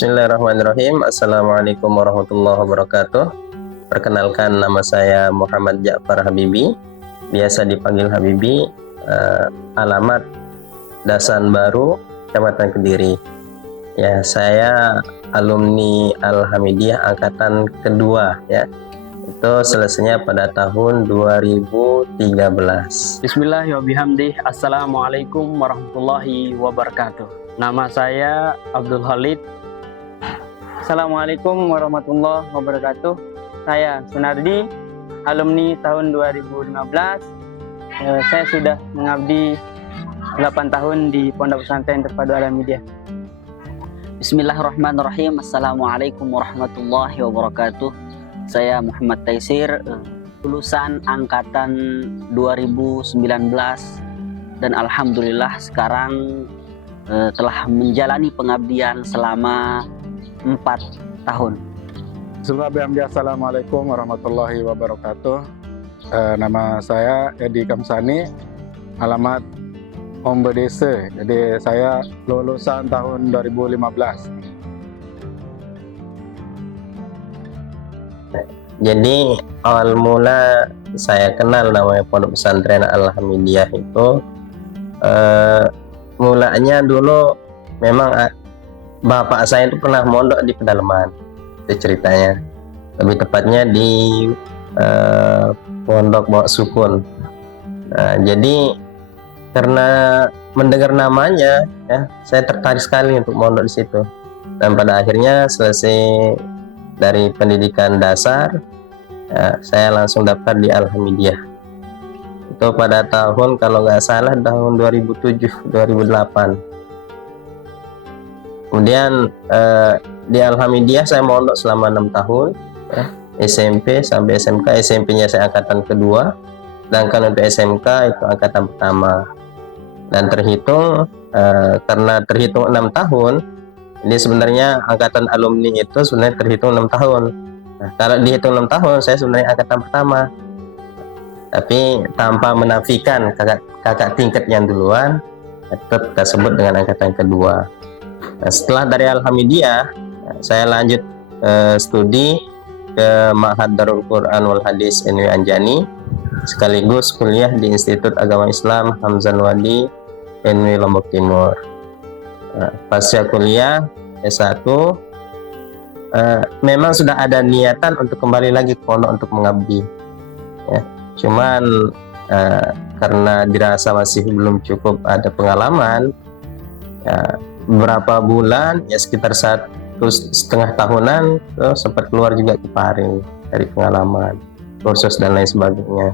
Bismillahirrahmanirrahim. Assalamualaikum warahmatullahi wabarakatuh. Perkenalkan, nama saya Muhammad Ja'far Habibi, biasa dipanggil Habibi. Alamat Dasan Baru, Kecamatan Kediri. Ya, saya alumni Al-Hamidiyah angkatan kedua, ya. Itu selesainya pada tahun 2013. Bismillahirrahmanirrahim. Assalamualaikum warahmatullahi wabarakatuh. Nama saya Abdul Khalid. Assalamualaikum warahmatullahi wabarakatuh. Saya Sunardi, alumni tahun 2015. Saya sudah mengabdi 8 tahun di Pondok Pesantren Terpadu Al-Hamidiyah. Bismillahirrahmanirrahim. Assalamualaikum warahmatullahi wabarakatuh. Saya Muhammad Taisir, lulusan angkatan 2019, dan alhamdulillah sekarang telah menjalani pengabdian selama 4 tahun. Assalamualaikum warahmatullahi wabarakatuh. Nama saya Edi Kamsani, alamat Ombe Desa. Jadi saya lulusan tahun 2015. Jadi awal mula saya kenal namanya Pondok Pesantren Al-Hamidiyah itu mulanya dulu memang bapak saya itu pernah mondok di pedalaman, itu ceritanya. Lebih tepatnya di Pondok Bawak Sukun. Nah, jadi karena mendengar namanya, ya, saya tertarik sekali untuk mondok di situ. Dan pada akhirnya selesai dari pendidikan dasar, ya, saya langsung daftar di Al-Hamidiyah. Itu pada tahun, kalau nggak salah, tahun 2007-2008. Kemudian di Al-Hamidiyah saya mondok selama 6 tahun, ya, SMP sampai SMK. SMP-nya saya angkatan kedua, sedangkan untuk SMK itu angkatan pertama. Dan terhitung karena terhitung 6 tahun, ini sebenarnya angkatan alumni itu sebenarnya terhitung 6 tahun. Nah, kalau dihitung 6 tahun, saya sebenarnya angkatan pertama. Tapi tanpa menafikan kakak tingkat yang duluan, tetap kita sebut dengan angkatan kedua. Nah, setelah dari Al-Hamidiyah, saya lanjut studi ke Ma'had Darul Quran wal Hadis NW Anjani, sekaligus kuliah di Institut Agama Islam Hamzan Wadi NW Lombok Timur. Nah, pasca kuliah S1, memang sudah ada niatan untuk kembali lagi ke pondok untuk mengabdi, ya. Cuman karena dirasa masih belum cukup ada pengalaman, ya, beberapa bulan, ya sekitar 1,5 tahunan, sempat keluar juga ke Pare dari pengalaman, kursus dan lain sebagainya.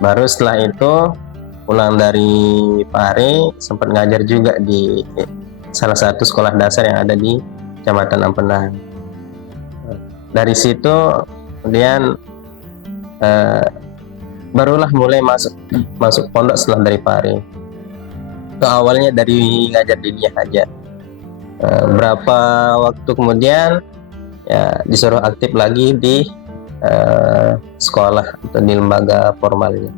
Baru setelah itu pulang dari Pare, sempat ngajar juga di salah satu sekolah dasar yang ada di Kecamatan Ampenan. Dari situ kemudian barulah mulai masuk pondok setelah dari Pare. Itu awalnya dari ngajar diniyah aja. Berapa waktu kemudian, ya, disuruh aktif lagi di sekolah atau di lembaga formalnya,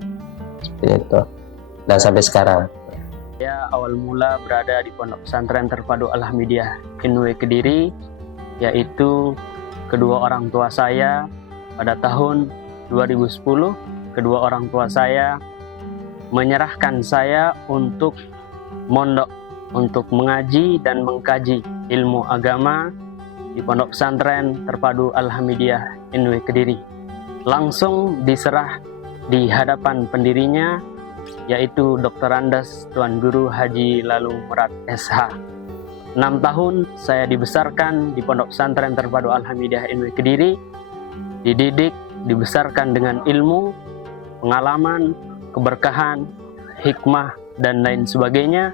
seperti itu. Dan sampai sekarang. Saya awal mula berada di Pondok Pesantren Terpadu Al-Hamidiyah NW Kediri, yaitu kedua orang tua saya pada tahun 2010. Kedua orang tua saya menyerahkan saya untuk mondok, untuk mengaji dan mengkaji ilmu agama di Pondok Pesantren Terpadu Al-Hamidiyah NW Kediri. Langsung diserah di hadapan pendirinya, yaitu Dr. Andes Tuan Guru Haji Lalu Murad SH. 6 tahun saya dibesarkan di Pondok Pesantren Terpadu Al-Hamidiyah NW Kediri, dididik, dibesarkan dengan ilmu, pengalaman, keberkahan, hikmah, dan lain sebagainya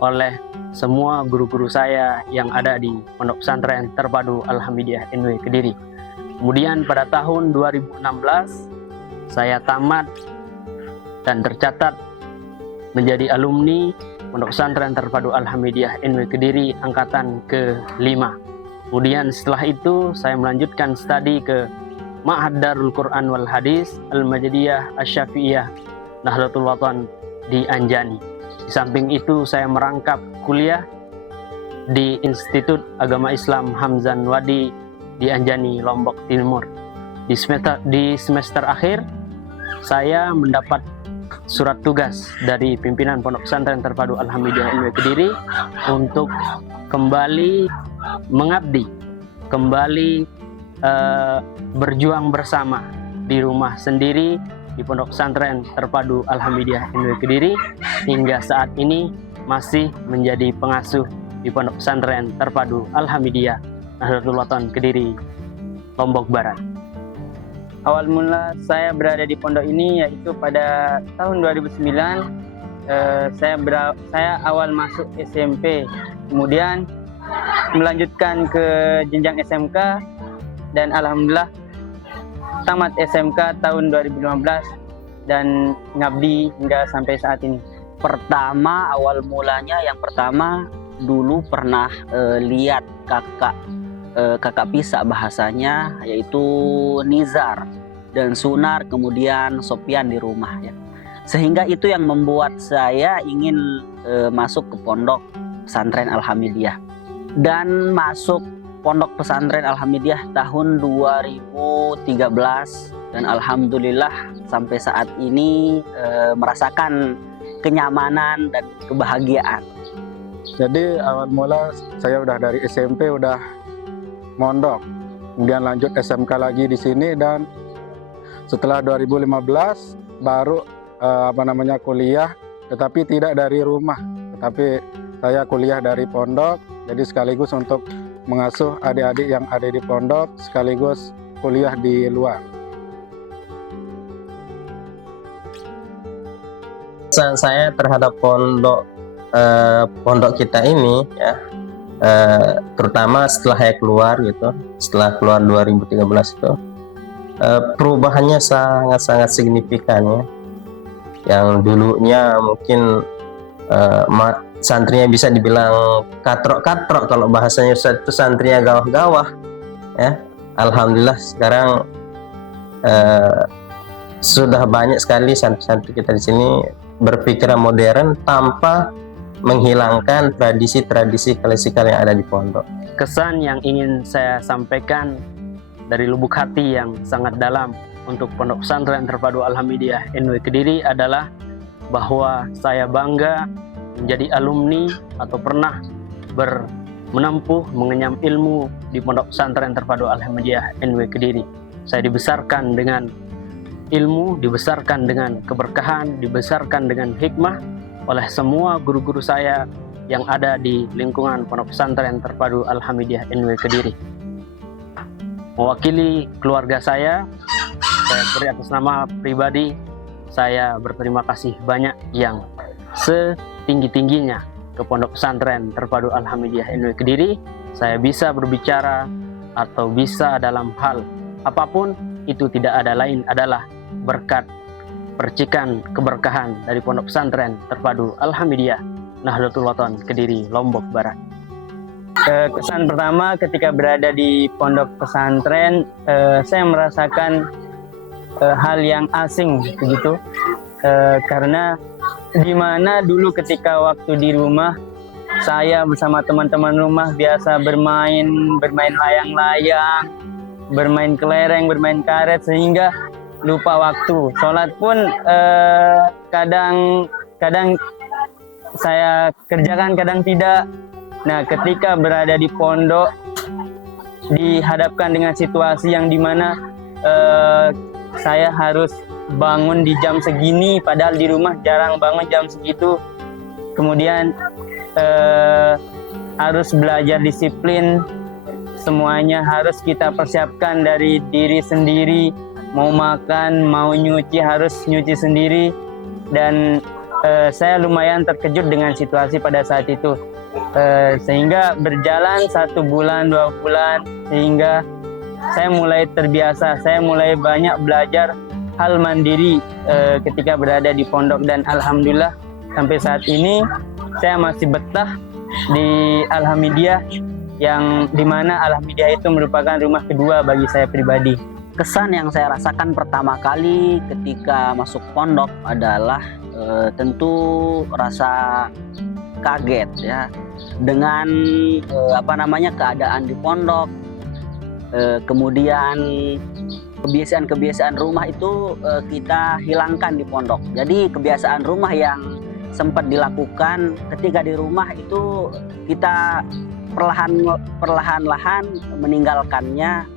oleh semua guru-guru saya yang ada di Pondok Pesantren Terpadu Al-Hamidiyah NW Kediri. Kemudian pada tahun 2016 saya tamat dan tercatat menjadi alumni Pondok Pesantren Terpadu Al-Hamidiyah NW Kediri angkatan ke-5. Kemudian setelah itu saya melanjutkan studi ke Ma'had Darul Quran wal Hadis Al-Majidiyah Asy-Syafi'iyah Nahdlatul Watan di Anjani. Di samping itu saya merangkap kuliah di Institut Agama Islam Hamzan Wadi di Anjani, Lombok Timur. Di semester akhir, saya mendapat surat tugas dari pimpinan Pondok Pesantren Terpadu Alhamidiyah NW Kediri untuk kembali mengabdi, kembali berjuang bersama di rumah sendiri di Pondok Pesantren Terpadu Alhamidiyah NW Kediri, hingga saat ini masih menjadi pengasuh di Pondok Pesantren Terpadu Alhamidiyah Nahdlatul Wathon Kediri, Lombok Barat. Awal mula saya berada di pondok ini yaitu pada tahun 2009. Saya awal masuk SMP, kemudian melanjutkan ke jenjang SMK, dan alhamdulillah tamat SMK tahun 2015 dan ngabdi hingga sampai saat ini. Pertama, awal mulanya yang pertama dulu pernah lihat kakak Pisa bahasanya, yaitu Nizar dan Sunar, kemudian Sopian di rumah ya. Sehingga itu yang membuat saya ingin masuk ke Pondok Pesantren Alhamidiyah. Dan masuk Pondok Pesantren Alhamidiyah tahun 2013, dan alhamdulillah sampai saat ini merasakan kenyamanan dan kebahagiaan. Jadi awal mula saya udah dari SMP udah mondok, kemudian lanjut SMK lagi di sini, dan setelah 2015 baru kuliah, tetapi tidak dari rumah, tetapi saya kuliah dari pondok. Jadi sekaligus untuk mengasuh adik-adik yang ada di pondok, sekaligus kuliah di luar. Pesan saya terhadap pondok kita ini ya, terutama setelah saya keluar gitu, setelah keluar 2013 itu, perubahannya sangat-sangat signifikan ya. Yang dulunya mungkin santrinya bisa dibilang katrok-katrok, kalau bahasanya itu santrinya gawah-gawah ya. Alhamdulillah sekarang sudah banyak sekali santri-santri kita di sini berpikiran modern tanpa menghilangkan tradisi-tradisi klasikal yang ada di pondok. Kesan yang ingin saya sampaikan dari lubuk hati yang sangat dalam untuk Pondok Pesantren Terpadu Alhamidiyah NW Kediri adalah bahwa saya bangga menjadi alumni atau pernah menempuh mengenyam ilmu di Pondok Pesantren Terpadu Alhamidiyah NW Kediri. Saya dibesarkan dengan ilmu, dibesarkan dengan keberkahan, dibesarkan dengan hikmah oleh semua guru-guru saya yang ada di lingkungan Pondok Pesantren Terpadu Alhamidiyah NW Kediri. Mewakili keluarga saya beri atas nama pribadi, saya berterima kasih banyak yang setinggi-tingginya ke Pondok Pesantren Terpadu Alhamidiyah NW Kediri. Saya bisa berbicara atau bisa dalam hal apapun, itu tidak ada lain adalah berkat percikan keberkahan dari Pondok Pesantren Terpadu Alhamidiyah Nahdlatul Wathon Kediri, Lombok Barat. Kesan pertama ketika berada di pondok pesantren, saya merasakan hal yang asing begitu, karena dimana dulu ketika waktu di rumah saya bersama teman-teman rumah biasa bermain layang-layang, bermain kelereng, bermain karet, sehingga lupa waktu. Sholat pun kadang saya kerjakan, kadang tidak. Nah, ketika berada di pondok dihadapkan dengan situasi yang dimana saya harus bangun di jam segini, padahal di rumah jarang bangun jam segitu. Kemudian harus belajar disiplin, semuanya harus kita persiapkan dari diri sendiri. Mau makan, mau nyuci, harus nyuci sendiri. Dan saya lumayan terkejut dengan situasi pada saat itu. Sehingga berjalan 1 bulan, 2 bulan, sehingga saya mulai terbiasa, saya mulai banyak belajar hal mandiri ketika berada di pondok. Dan alhamdulillah sampai saat ini saya masih betah di Alhamidiyah, yang dimana Alhamidiyah itu merupakan rumah kedua bagi saya pribadi. Kesan yang saya rasakan pertama kali ketika masuk pondok adalah tentu rasa kaget ya. dengan keadaan di pondok, kemudian kebiasaan-kebiasaan rumah itu kita hilangkan di pondok. Jadi kebiasaan rumah yang sempat dilakukan ketika di rumah itu kita perlahan-lahan meninggalkannya.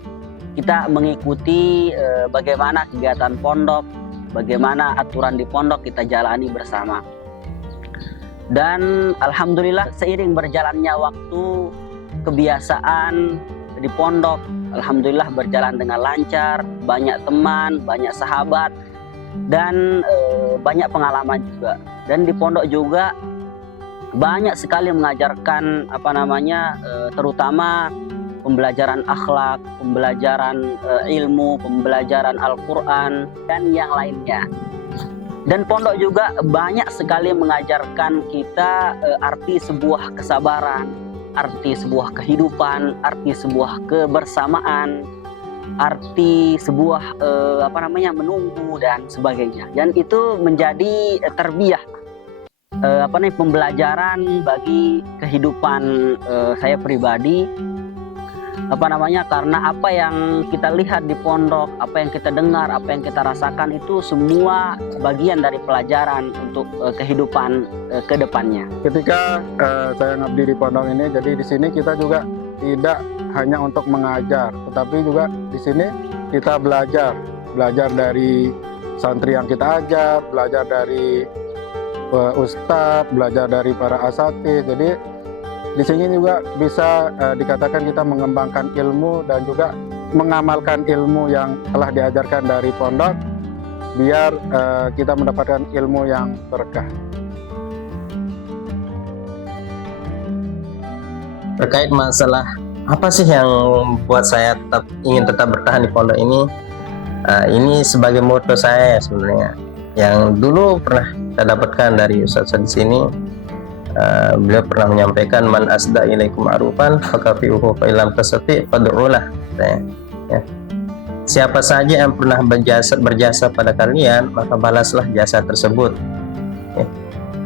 Kita mengikuti bagaimana kegiatan pondok, bagaimana aturan di pondok kita jalani bersama. Dan alhamdulillah seiring berjalannya waktu, kebiasaan di pondok alhamdulillah berjalan dengan lancar, banyak teman, banyak sahabat, dan banyak pengalaman juga. Dan di pondok juga banyak sekali mengajarkan terutama pembelajaran akhlak, pembelajaran ilmu, pembelajaran Al-Quran, dan yang lainnya. Dan pondok juga banyak sekali mengajarkan kita arti sebuah kesabaran, arti sebuah kehidupan, arti sebuah kebersamaan, arti sebuah menunggu dan sebagainya. Dan itu menjadi terbiah pembelajaran bagi kehidupan saya pribadi. Karena apa yang kita lihat di pondok, apa yang kita dengar, apa yang kita rasakan itu semua bagian dari pelajaran untuk kehidupan ke depannya. Ketika saya ngabdi di pondok ini, jadi di sini kita juga tidak hanya untuk mengajar, tetapi juga di sini kita belajar dari santri yang kita ajar, belajar dari ustadz, belajar dari para asatidz. Jadi di sini juga bisa dikatakan kita mengembangkan ilmu dan juga mengamalkan ilmu yang telah diajarkan dari pondok, biar kita mendapatkan ilmu yang berkah. Terkait masalah apa sih yang membuat saya ingin tetap bertahan di pondok ini sebagai moto saya sebenarnya, yang dulu pernah saya dapatkan dari ustaz di sini. Beliau pernah menyampaikan, man asda ilaikum ma'rufan fakafi'uhu fa illam tastati' fad'ulah. Ya. Siapa saja yang pernah berjasa pada kalian, maka balaslah jasa tersebut. Ya.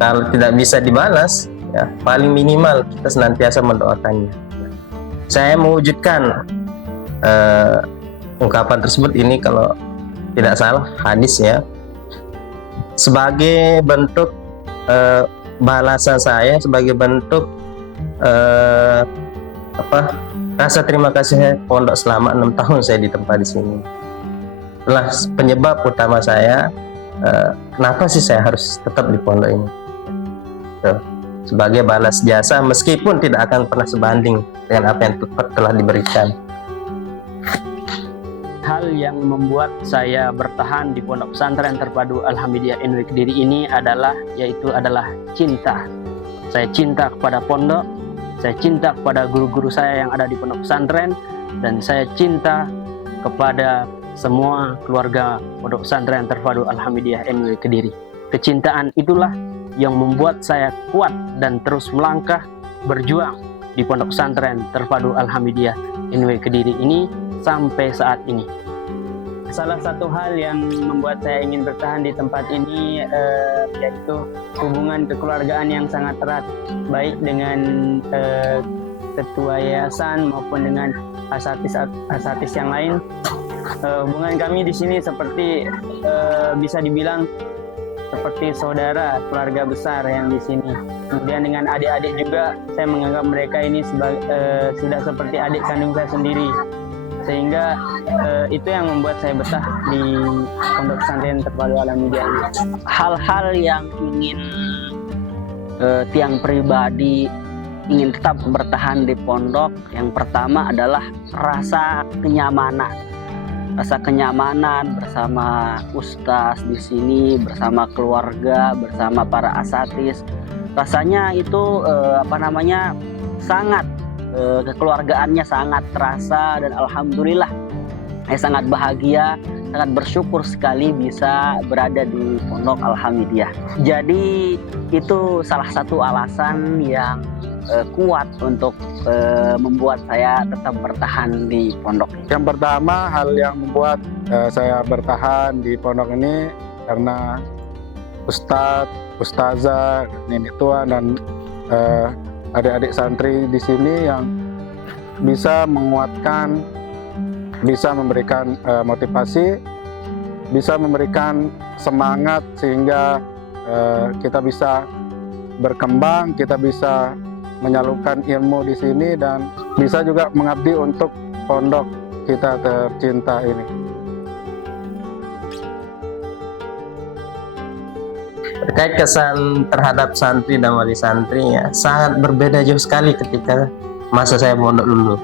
Kalau tidak bisa dibalas, ya, paling minimal kita senantiasa mendoakannya. Saya mewujudkan ungkapan tersebut ini, kalau tidak salah hadis ya, sebagai bentuk balasan saya, sebagai bentuk rasa terima kasih pondok selama 6 tahun saya ditempa di sini. Itulah penyebab utama saya kenapa sih saya harus tetap di pondok ini. Sebagai balas jasa, meskipun tidak akan pernah sebanding dengan apa yang telah diberikan. Hal yang membuat saya bertahan di Pondok Pesantren Terpadu Al-Hamidiyah NW Kediri ini adalah cinta. Saya cinta kepada pondok, saya cinta kepada guru-guru saya yang ada di pondok pesantren, dan saya cinta kepada semua keluarga Pondok Pesantren Terpadu Al-Hamidiyah NW Kediri. Kecintaan itulah yang membuat saya kuat dan terus melangkah berjuang di Pondok Pesantren Terpadu Al-Hamidiyah NW Kediri ini sampai saat ini. Salah satu hal yang membuat saya ingin bertahan di tempat ini yaitu hubungan kekeluargaan yang sangat erat, baik dengan ketua yayasan maupun dengan asatidz yang lain. Hubungan kami di sini seperti bisa dibilang seperti saudara, keluarga besar yang di sini. Kemudian dengan adik-adik juga, saya menganggap mereka ini sudah seperti adik kandung saya sendiri. Sehingga itu yang membuat saya betah di Pondok Pesantren Terpadu Al-Hamidiyah ini. Hal-hal yang ingin tiang pribadi ingin tetap bertahan di pondok, yang pertama adalah rasa kenyamanan. Rasa kenyamanan bersama ustaz di sini, bersama keluarga, bersama para asatidz. Rasanya itu sangat kekeluargaannya sangat terasa, dan alhamdulillah saya sangat bahagia, sangat bersyukur sekali bisa berada di Pondok Al-Hamidiyah. Jadi itu salah satu alasan yang kuat untuk membuat saya tetap bertahan di pondok. Yang pertama, hal yang membuat saya bertahan di pondok ini karena ustadz, ustazah, nenek tua, dan adik-adik santri di sini yang bisa menguatkan, bisa memberikan motivasi, bisa memberikan semangat sehingga kita bisa berkembang, kita bisa menyalurkan ilmu di sini dan bisa juga mengabdi untuk pondok kita tercinta ini. Terkait kesan terhadap santri dan wali santri ya sangat berbeda jauh sekali ketika masa saya mondok dulu.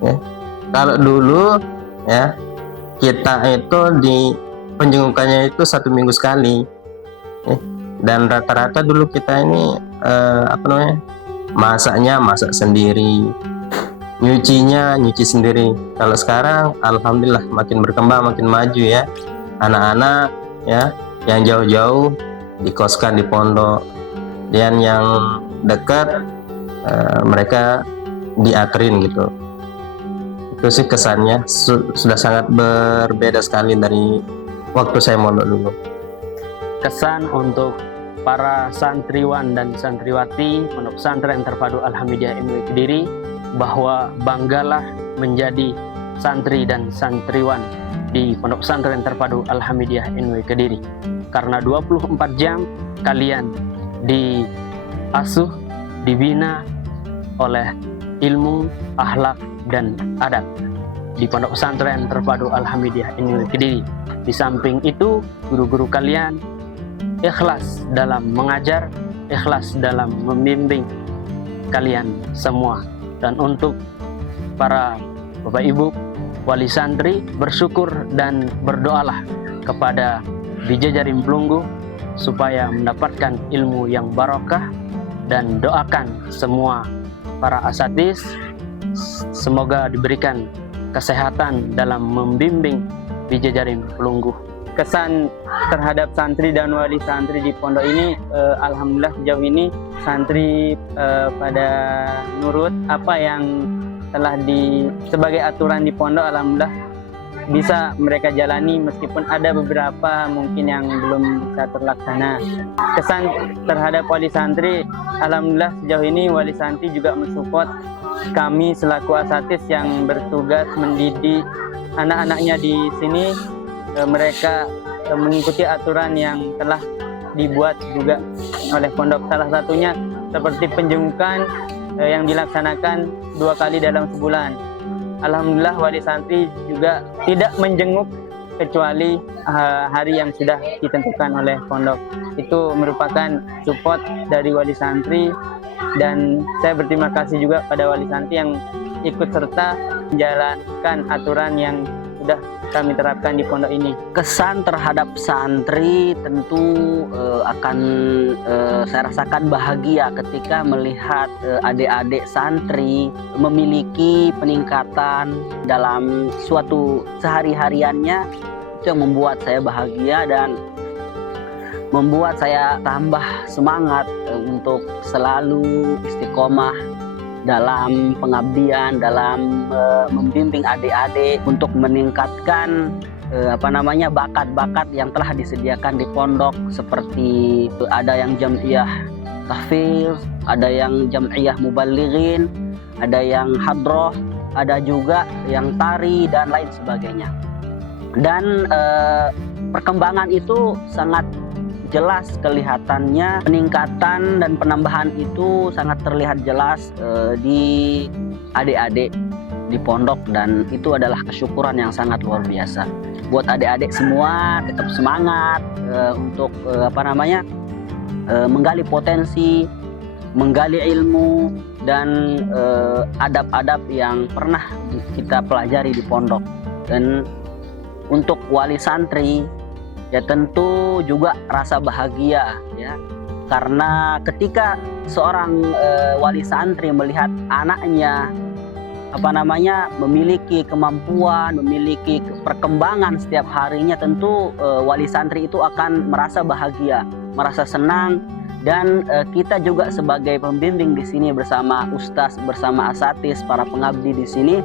Ya. Kalau dulu ya kita itu di penjengukannya itu 1 minggu sekali, ya. Dan rata-rata dulu kita ini masaknya masak sendiri, nyucinya nyuci sendiri. Kalau sekarang alhamdulillah makin berkembang, makin maju ya. Anak-anak ya yang jauh-jauh dikoskan di pondok, dan yang dekat mereka diaterin gitu. Itu sih kesannya sudah sangat berbeda sekali dari waktu saya mondok dulu. Kesan untuk para santriwan dan santriwati Pondok Pesantren Terpadu Alhamidiyah NW Kediri, bahwa banggalah menjadi santri dan santriwan di Pondok Pesantren Terpadu Alhamidiyah NW Kediri, karena 24 jam kalian diasuh, dibina oleh ilmu, akhlak, dan adab di Pondok Pesantren Terpadu Alhamidiyah NW Kediri. Di samping itu, guru-guru kalian ikhlas dalam mengajar, ikhlas dalam membimbing kalian semua. Dan untuk para Bapak Ibu wali santri, bersyukur dan berdoalah kepada Bijajarim Pelunggu supaya mendapatkan ilmu yang barokah, dan doakan semua para asatis semoga diberikan kesehatan dalam membimbing Bijajarim Pelunggu. Kesan terhadap santri dan wali santri di pondok ini, alhamdulillah sejauh ini santri pada nurut apa yang telah sebagai aturan di pondok, alhamdulillah bisa mereka jalani meskipun ada beberapa mungkin yang belum bisa terlaksana. Kesan terhadap wali santri, alhamdulillah sejauh ini wali santri juga mensupport kami selaku asatis yang bertugas mendidik anak-anaknya di sini. Mereka mengikuti aturan yang telah dibuat juga oleh pondok. Salah satunya seperti penjengukan yang dilaksanakan 2 kali dalam sebulan. Alhamdulillah wali santri juga tidak menjenguk kecuali hari yang sudah ditentukan oleh pondok. Itu merupakan support dari wali santri, dan saya berterima kasih juga pada wali santri yang ikut serta menjalankan aturan yang sudah kami terapkan di pondok ini. Kesan terhadap santri tentu akan saya rasakan bahagia ketika melihat adik-adik santri memiliki peningkatan dalam suatu sehari-hariannya. Itu yang membuat saya bahagia dan membuat saya tambah semangat untuk selalu istiqomah dalam pengabdian, dalam membimbing adik-adik untuk meningkatkan bakat-bakat yang telah disediakan di pondok, seperti ada yang jam'iyah tahfiz, ada yang jam'iyah mubalighin, ada yang hadroh, ada juga yang tari dan lain sebagainya. Dan perkembangan itu sangat jelas kelihatannya, peningkatan dan penambahan itu sangat terlihat jelas di adik-adik di pondok, dan itu adalah kesyukuran yang sangat luar biasa. Buat adik-adik semua tetap semangat untuk menggali potensi, menggali ilmu dan adab-adab yang pernah kita pelajari di pondok. Dan untuk wali santri ya tentu juga rasa bahagia ya, karena ketika seorang wali santri melihat anaknya memiliki kemampuan, memiliki perkembangan setiap harinya, tentu wali santri itu akan merasa bahagia, merasa senang, dan kita juga sebagai pembimbing di sini bersama ustaz, bersama asatis, para pengabdi di sini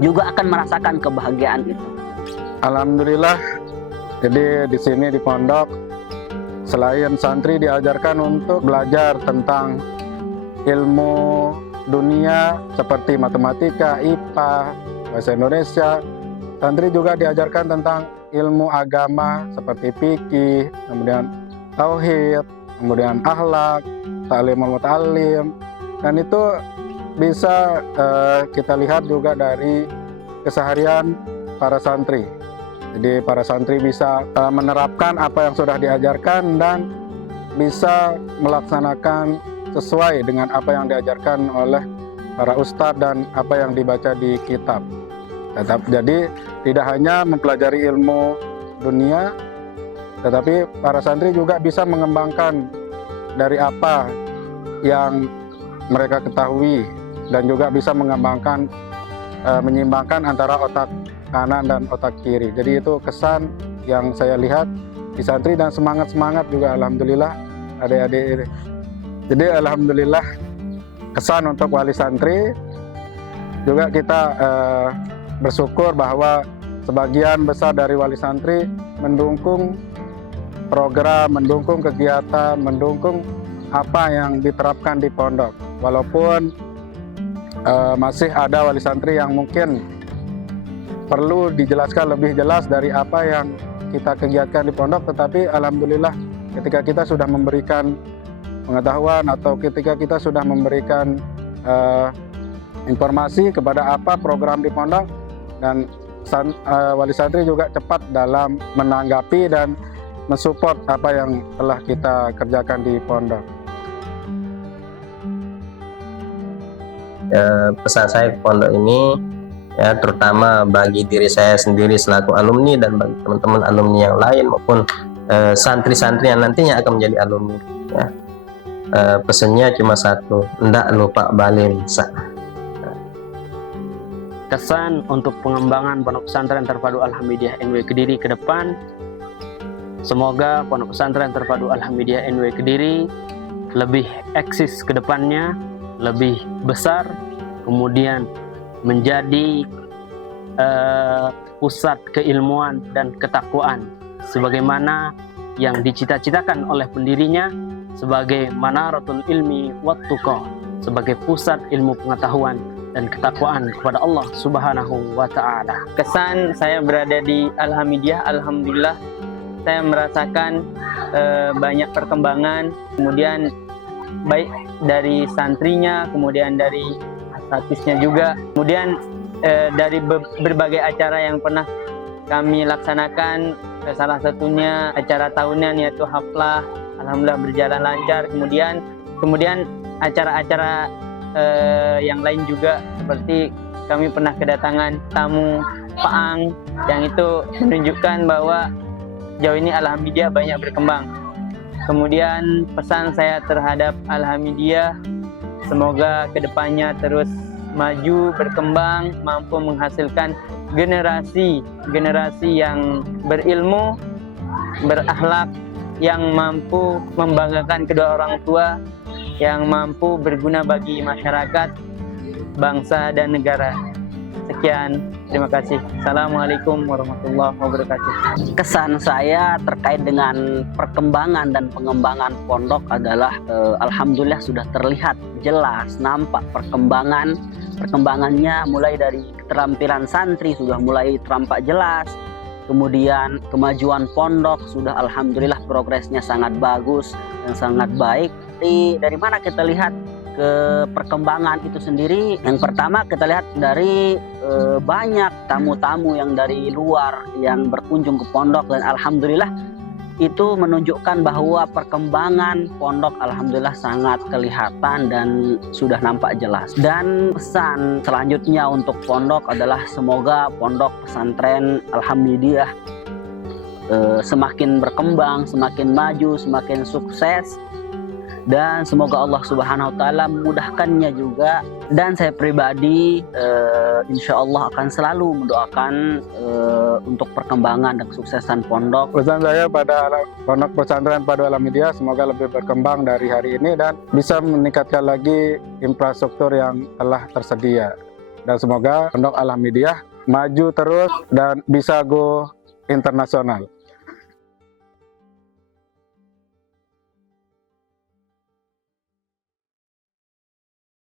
juga akan merasakan kebahagiaan itu. Alhamdulillah. Jadi di sini di pondok, selain santri diajarkan untuk belajar tentang ilmu dunia seperti matematika, IPA, bahasa Indonesia. Santri juga diajarkan tentang ilmu agama seperti fikih, kemudian tauhid, kemudian akhlak, ta'limul muta'allim, dan itu bisa kita lihat juga dari keseharian para santri. Jadi para santri bisa menerapkan apa yang sudah diajarkan dan bisa melaksanakan sesuai dengan apa yang diajarkan oleh para ustadz dan apa yang dibaca di kitab. Jadi tidak hanya mempelajari ilmu dunia, tetapi para santri juga bisa mengembangkan dari apa yang mereka ketahui dan juga bisa mengembangkan, menyimbangkan antara otak kanan dan otak kiri. Jadi itu kesan yang saya lihat di santri dan semangat-semangat juga alhamdulillah adik-adik ini. Jadi alhamdulillah kesan untuk wali santri juga kita bersyukur bahwa sebagian besar dari wali santri mendukung program, mendukung kegiatan, mendukung apa yang diterapkan di pondok. Walaupun masih ada wali santri yang mungkin perlu dijelaskan lebih jelas dari apa yang kita kegiatkan di pondok, tetapi alhamdulillah ketika kita sudah memberikan pengetahuan atau ketika kita sudah memberikan informasi kepada apa program di pondok, dan wali santri juga cepat dalam menanggapi dan mensupport apa yang telah kita kerjakan di pondok. Pesan saya ke pondok ini ya, terutama bagi diri saya sendiri selaku alumni dan bagi teman-teman alumni yang lain maupun santri-santri yang nantinya akan menjadi alumni ya. Pesannya cuma satu, ndak lupa balim. Kesan untuk pengembangan Pondok Pesantren Terpadu Alhamidiyah NW Kediri ke depan, semoga Pondok Pesantren Terpadu Alhamidiyah NW Kediri lebih eksis ke depannya, lebih besar, kemudian menjadi pusat keilmuan dan ketakwaan sebagaimana yang dicita-citakan oleh pendirinya sebagai Manaratul Ilmi wat Tuqa, sebagai pusat ilmu pengetahuan dan ketakwaan kepada Allah Subhanahu wa Ta'ala. Kesan saya berada di Alhamidiyah, alhamdulillah saya merasakan banyak perkembangan, kemudian baik dari santrinya, kemudian dari statusnya juga, kemudian dari berbagai acara yang pernah kami laksanakan, salah satunya acara tahunan yaitu haflah, alhamdulillah berjalan lancar. Kemudian acara-acara yang lain juga, seperti kami pernah kedatangan tamu Paang yang itu menunjukkan bahwa jauh ini Alhamidiyah banyak berkembang. Kemudian pesan saya terhadap Alhamidiyah, semoga kedepannya terus maju, berkembang, mampu menghasilkan generasi yang berilmu, berakhlak, yang mampu membanggakan kedua orang tua, yang mampu berguna bagi masyarakat, bangsa, dan negara. Sekian, terima kasih. Assalamualaikum warahmatullahi wabarakatuh. Kesan saya terkait dengan perkembangan dan pengembangan pondok adalah alhamdulillah sudah terlihat jelas, nampak perkembangannya mulai dari keterampilan santri sudah mulai tampak jelas. Kemudian kemajuan pondok sudah alhamdulillah progresnya sangat bagus dan sangat baik. Dari mana kita lihat ke perkembangan itu sendiri? Yang pertama kita lihat dari banyak tamu-tamu yang dari luar yang berkunjung ke pondok, dan alhamdulillah itu menunjukkan bahwa perkembangan pondok alhamdulillah sangat kelihatan dan sudah nampak jelas. Dan pesan selanjutnya untuk pondok adalah semoga Pondok Pesantren Alhamidiyah semakin berkembang, semakin maju, semakin sukses, dan semoga Allah Subhanahu wa Ta'ala memudahkannya juga. Dan saya pribadi insya Allah akan selalu mendoakan untuk perkembangan dan kesuksesan pondok. Pesan saya pada Pondok Pesantren Terpadu Alhamidiyah semoga lebih berkembang dari hari ini dan bisa meningkatkan lagi infrastruktur yang telah tersedia, dan semoga Pondok Alhamidiyah maju terus dan bisa go internasional.